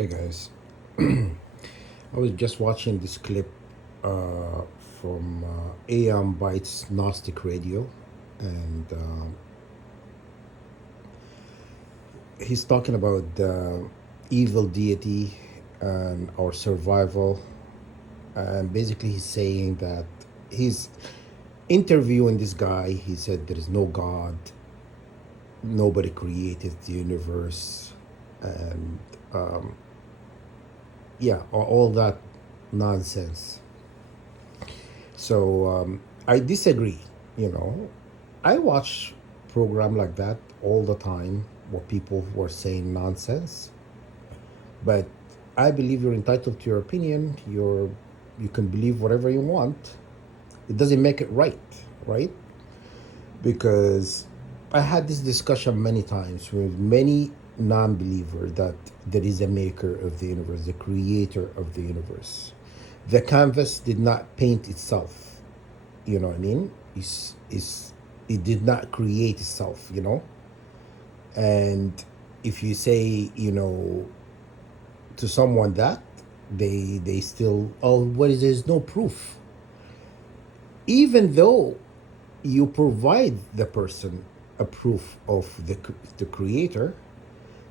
Hey guys, I was just watching this clip uh, from AM Bytes Gnostic Radio, and he's talking about the evil deity and our survival. And basically, he's saying that he's interviewing this guy. He said there is no God, nobody created the universe, and yeah, all that nonsense. So I disagree. You know, I watch program like that all the time where people were saying nonsense. But I believe you're entitled to your opinion. You can believe whatever you want. It doesn't make it right, right? Because I had this discussion many times with many non-believers that there is a maker of the universe, the creator of the universe. The canvas did not paint itself. You know what I mean? It did not create itself. And if you say to someone that, they still, oh, what is, there's no proof, even though you provide the person a proof of the creator.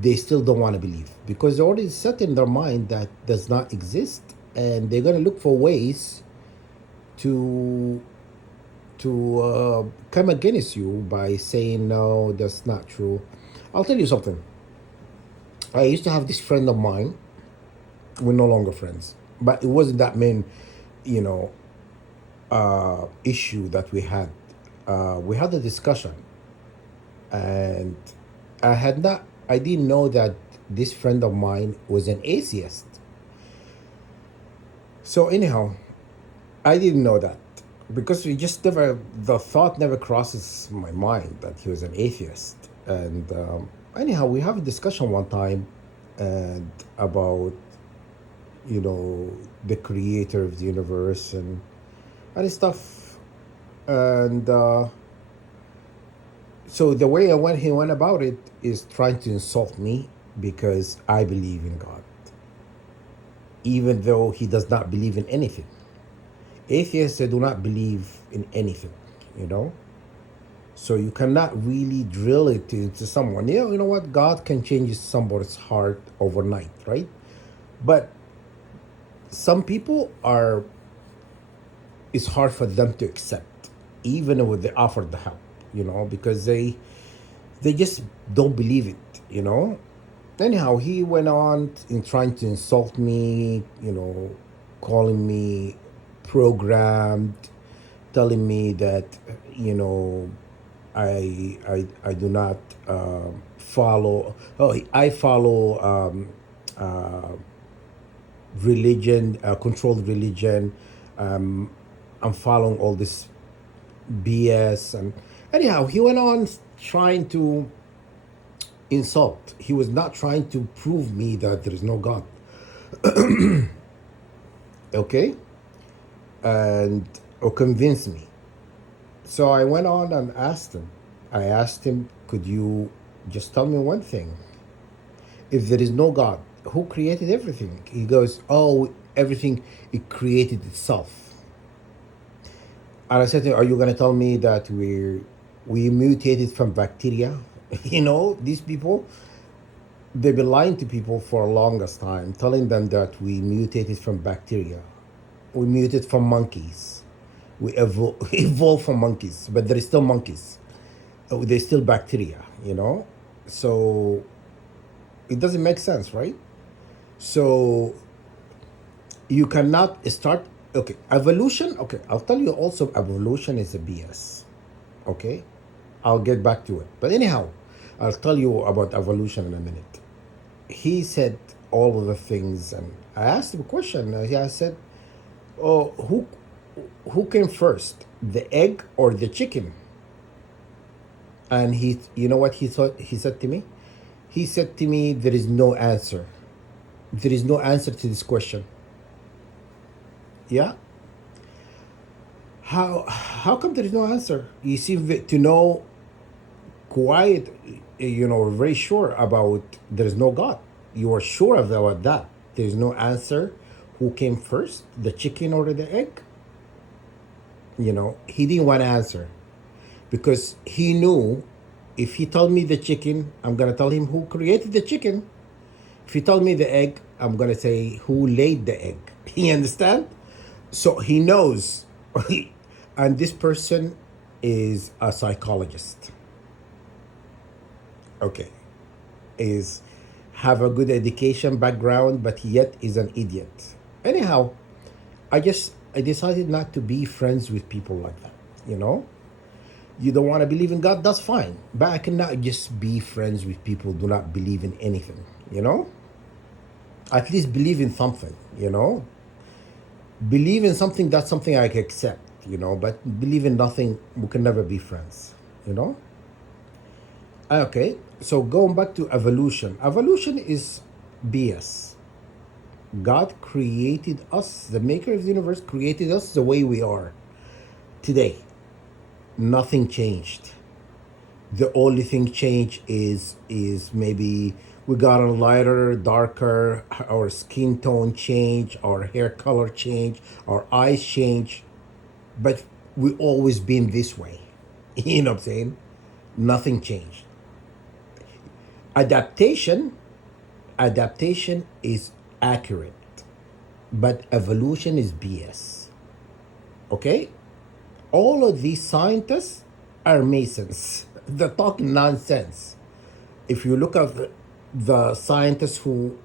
They still don't want to believe because they already set in their mind that does not exist, and they're going to look for ways to come against you by saying no, that's not true. I'll tell you something. I used to have this friend of mine. We're no longer friends, but it wasn't that main, you know, issue that we had. We had a discussion, and I didn't know that this friend of mine was an atheist. So anyhow, I didn't know that because we just never, the thought never crosses my mind that he was an atheist. And anyhow, we have a discussion one time, and about the creator of the universe and stuff. And so the way he went about it is trying to insult me because I believe in God, even though he does not believe in anything. Atheists, they do not believe in anything, you know. So you cannot really drill it into someone. You know what? God can change somebody's heart overnight, right? But some people are, it's hard for them to accept, even when they offer the help, because they just don't believe it. Anyhow, he went on in trying to insult me, calling me programmed, telling me that, I do not follow. Oh, I follow religion, controlled religion. Um, I'm following all this BS. And anyhow, he went on trying to insult. He was not trying to prove me that there is no God. Okay? And or convince me. So I went on and asked him. I asked him, could you just tell me one thing? If there is no God, who created everything? He goes, oh, everything, it created itself. And I said to him, are you going to tell me that we mutated from bacteria? These people, they've been lying to people for the longest time, telling them that we mutated from bacteria. We mutated from monkeys. We evolved from monkeys, but there is still monkeys. There's still bacteria. So it doesn't make sense, right? So you cannot start. Okay, evolution. Okay, I'll tell you also, evolution is a BS. Okay, I'll get back to it. But anyhow, I'll tell you about evolution in a minute. He said all of the things, and I asked him a question. I said, "Oh, who came first, the egg or the chicken?" And you know what he said to me? He said to me, "There is no answer. There is no answer to this question." Yeah. How come there is no answer? You seem to know quite, very sure about there is no God. You are sure about that? There's no answer. Who came first, the chicken or the egg? He didn't want to answer because he knew if he told me the chicken, I'm going to tell him who created the chicken. If he told me the egg, I'm going to say who laid the egg. You understand? So he knows. And this person is a psychologist. Okay. Is have a good education background, but yet is an idiot. Anyhow, I decided not to be friends with people like that. You know, you don't want to believe in God, that's fine. But I cannot just be friends with people who do not believe in anything. You know, at least believe in something. Believe in something, that's something I can accept. But believe in nothing, we can never be friends. You know. Okay, so going back to evolution. Evolution is BS. God created us, the maker of the universe created us the way we are today. Nothing changed. The only thing changed is maybe we got a lighter, darker, our skin tone change, our hair color change, our eyes change, but we always been this way. You know what I'm saying? Nothing changed. Adaptation adaptation is accurate, but evolution is BS. Okay? All of these scientists are Masons. They're talking nonsense. If you look at the scientists who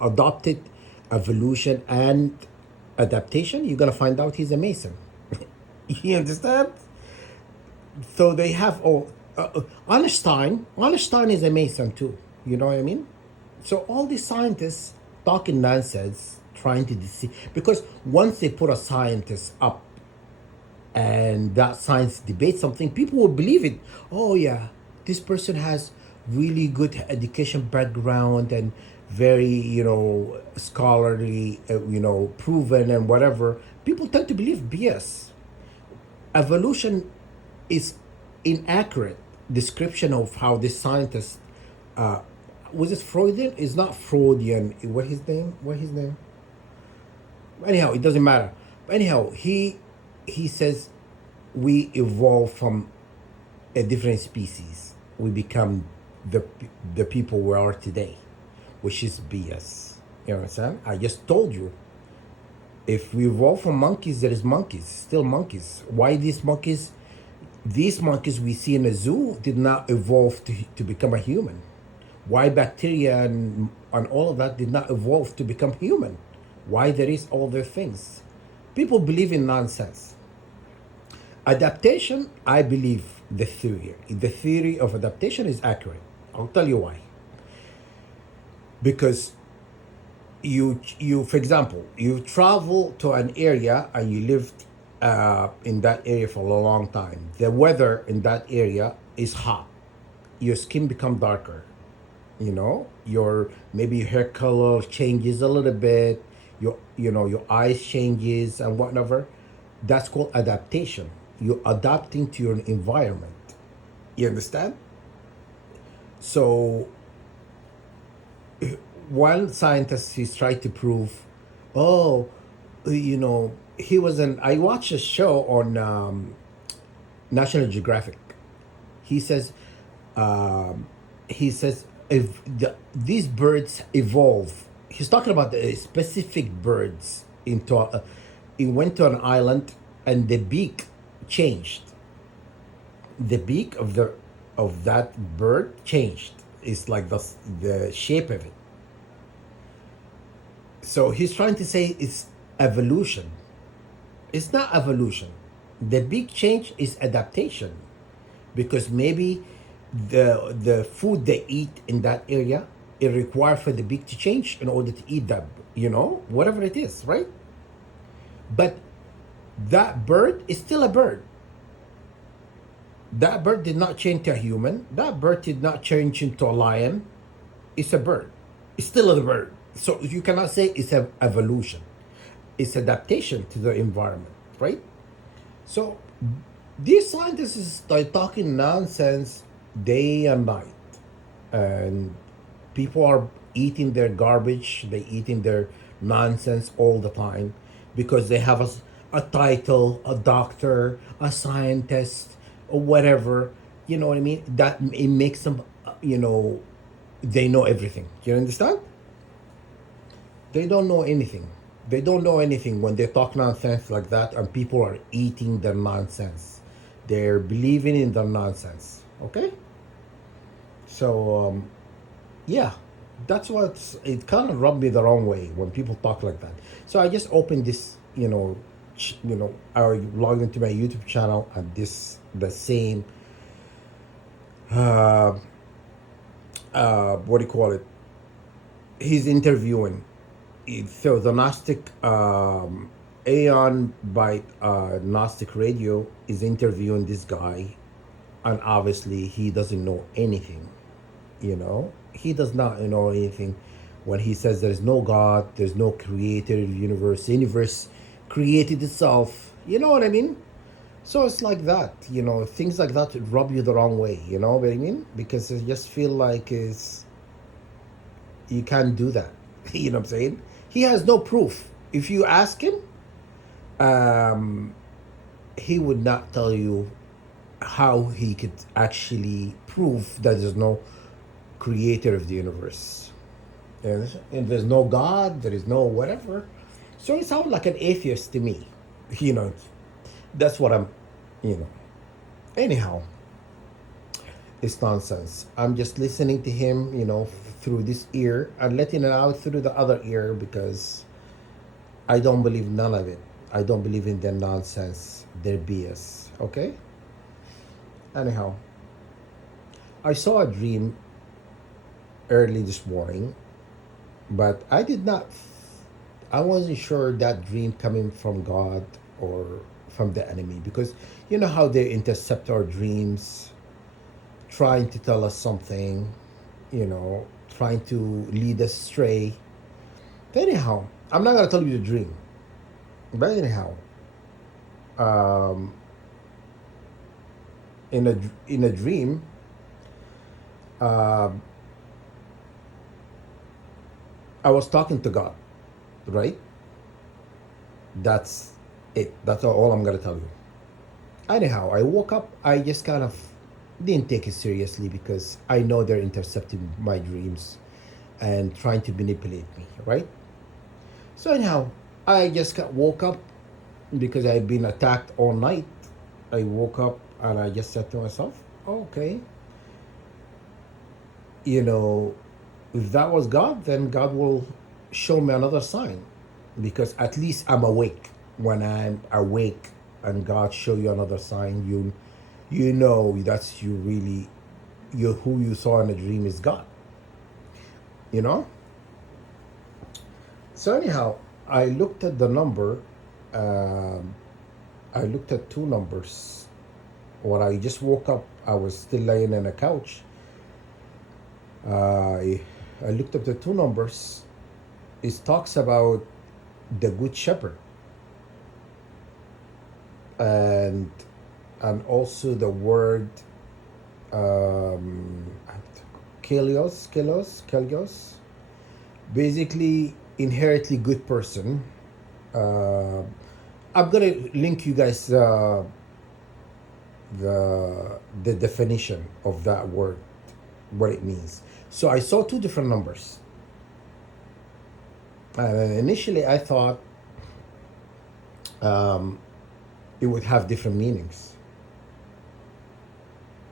adopted evolution and adaptation, you're gonna find out he's a Mason. You understand? So they have Einstein. Einstein is a Mason too. You know what I mean? So all these scientists talking nonsense, trying to deceive. Because once they put a scientist up and that science debates something, people will believe it. Oh yeah, this person has really good education background and very scholarly, proven and whatever. People tend to believe BS. Evolution is inaccurate description of how this scientist was it Freudian? It's not Freudian. What his name? Anyhow, it doesn't matter. Anyhow, he says we evolve from a different species. We become the people we are today, which is BS. You understand? I just told you. If we evolve from monkeys, there is monkeys, still monkeys. Why these monkeys? These monkeys we see in a zoo did not evolve to become a human. Why bacteria and all of that did not evolve to become human? Why there is all the things? People believe in nonsense. Adaptation, I believe the theory of adaptation is accurate. I'll tell you why. Because you for example, you travel to an area and you lived in that area for a long time. The weather in that area is hot. Your skin becomes darker. Your maybe your hair color changes a little bit. Your eyes changes and whatever. That's called adaptation. You're adapting to your environment. You understand? So one scientist he's tried to prove, oh, he was an. I watched a show on National Geographic. He says, um, he says if these birds evolve. He's talking about the specific birds he went to an island and the beak changed. The beak of that bird changed. It's like the shape of it. So he's trying to say it's evolution. It's not evolution. The big change is adaptation, because maybe the food they eat in that area, it requires for the beak to change in order to eat that, whatever it is, right? But that bird is still a bird. That bird did not change to a human. That bird did not change into a lion. It's a bird. It's still a bird. So you cannot say it's an evolution. It's adaptation to the environment, right? So these scientists are talking nonsense day and night. And People are eating their garbage, they eating their nonsense all the time because they have a title, a doctor, a scientist, or whatever. You know what I mean? That it makes them, you know, they know everything. You understand? They don't know anything. They don't know anything when they talk nonsense like that, and people are eating their nonsense. They're believing in their nonsense. Okay? So, yeah, that's what's it kind of rubbed me the wrong way when people talk like that. So I just opened this, I logged into my YouTube channel, and this the same, uh, what do you call it? He's interviewing. So the Gnostic, Aeon by Gnostic Radio is interviewing this guy, and obviously he doesn't know anything. He does not know anything when he says there's no God, there's no creator of the universe. The universe created itself. You know what I mean? So it's like that. Things like that rub you the wrong way. You know what I mean? Because I just feel like you can't do that. You know what I'm saying? He has no proof. If you ask him, um, he would not tell you how he could actually prove that there's no creator of the universe. And there's no God, there is no whatever. So he sounds like an atheist to me. You know, that's what you know. Anyhow, it's nonsense. I'm just listening to him, through this ear and letting it out through the other ear because I don't believe none of it. I don't believe in their nonsense, their BS. Okay? Anyhow, I saw a dream early this morning, but I wasn't sure that dream coming from God or from the enemy because you know how they intercept our dreams, trying to tell us something, trying to lead us astray. Anyhow, I'm not gonna tell you the dream, but anyhow, um, in a dream, uh, I was talking to God, right? That's it. That's all I'm gonna tell you. Anyhow, I woke up. I just kind of didn't take it seriously because I know they're intercepting my dreams and trying to manipulate me, right? So anyhow, I just woke up because I'd been attacked all night. I woke up and I just said to myself, okay, if that was God, then God will show me another sign because at least I'm awake. When I'm awake and God show you another sign, you know that's who you saw in a dream is God. You know? So anyhow, I looked at the number. Um, I looked at two numbers. When I just woke up, I was still laying on a couch. I looked up the two numbers. It talks about the Good Shepherd, and also the word um, Kelios, basically inherently good person. Uh, I'm gonna link you guys the definition of that word, what it means. So I saw two different numbers, and initially I thought um, it would have different meanings.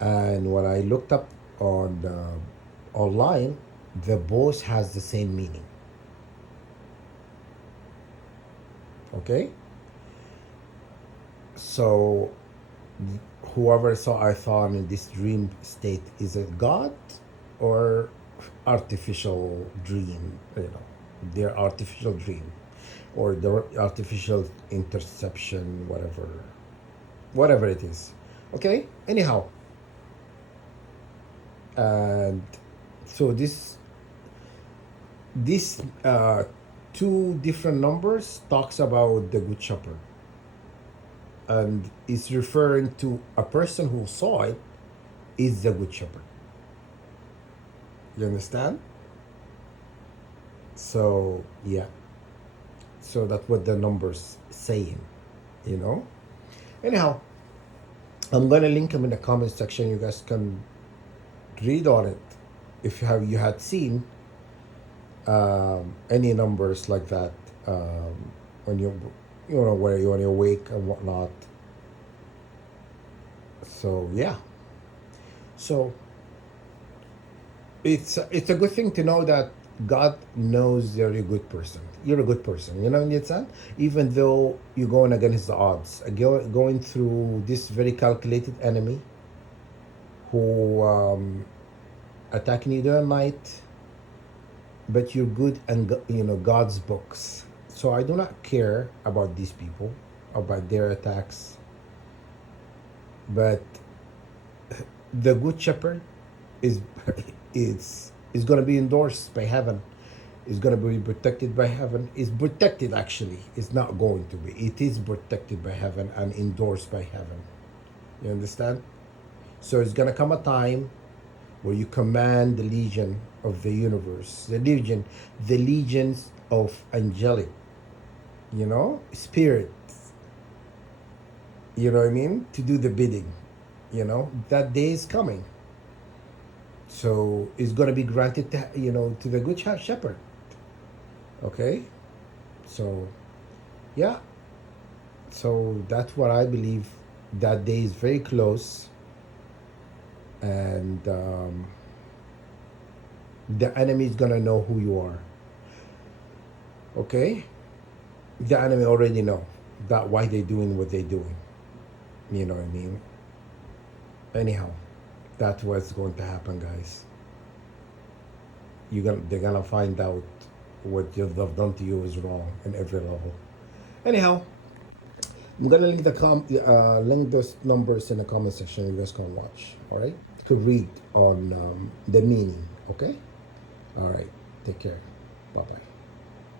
And when I looked up online, the both has the same meaning. Okay, so whoever I saw in this dream state, is it God or artificial dream? Their artificial dream or the artificial interception, whatever it is. Okay. Anyhow, and so this two different numbers talks about the Good Shepherd, and it's referring to a person who saw it is the Good Shepherd. You understand? So yeah, so that's what the numbers saying, you know. Anyhow, I'm gonna link them in the comment section. You guys can read on it if you had seen any numbers like that when you know where you're on your wake and whatnot. So yeah, so it's a good thing to know that God knows you're a good person. You're a good person. You know what I'm saying? Even though you're going against the odds, going through this very calculated enemy who attacking you day and night, but you're good and you know God's books. So I do not care about these people, about their attacks, but the good shepherd is is going to be endorsed by heaven, is going to be protected by heaven, is protected actually, it's not going to be, it is protected by heaven and endorsed by heaven. You understand? So it's going to come a time where you command the legion of the universe, the legions of angelic, you know, spirits, you know what I mean, to do the bidding. You know, that day is coming. So it's going to be granted to, you know, to the good shepherd. Okay? So, yeah. So that's what I believe. That day is very close. And the enemy is going to know who you are. Okay? The enemy already know that why they're doing what they're doing. You know what I mean? Anyhow, that's what's going to happen, guys. They're gonna find out what they've done to you is wrong in every level. Anyhow, I'm gonna link those numbers in the comment section. You guys can watch. All right, you could read on the meaning. Okay. All right. Take care. Bye bye.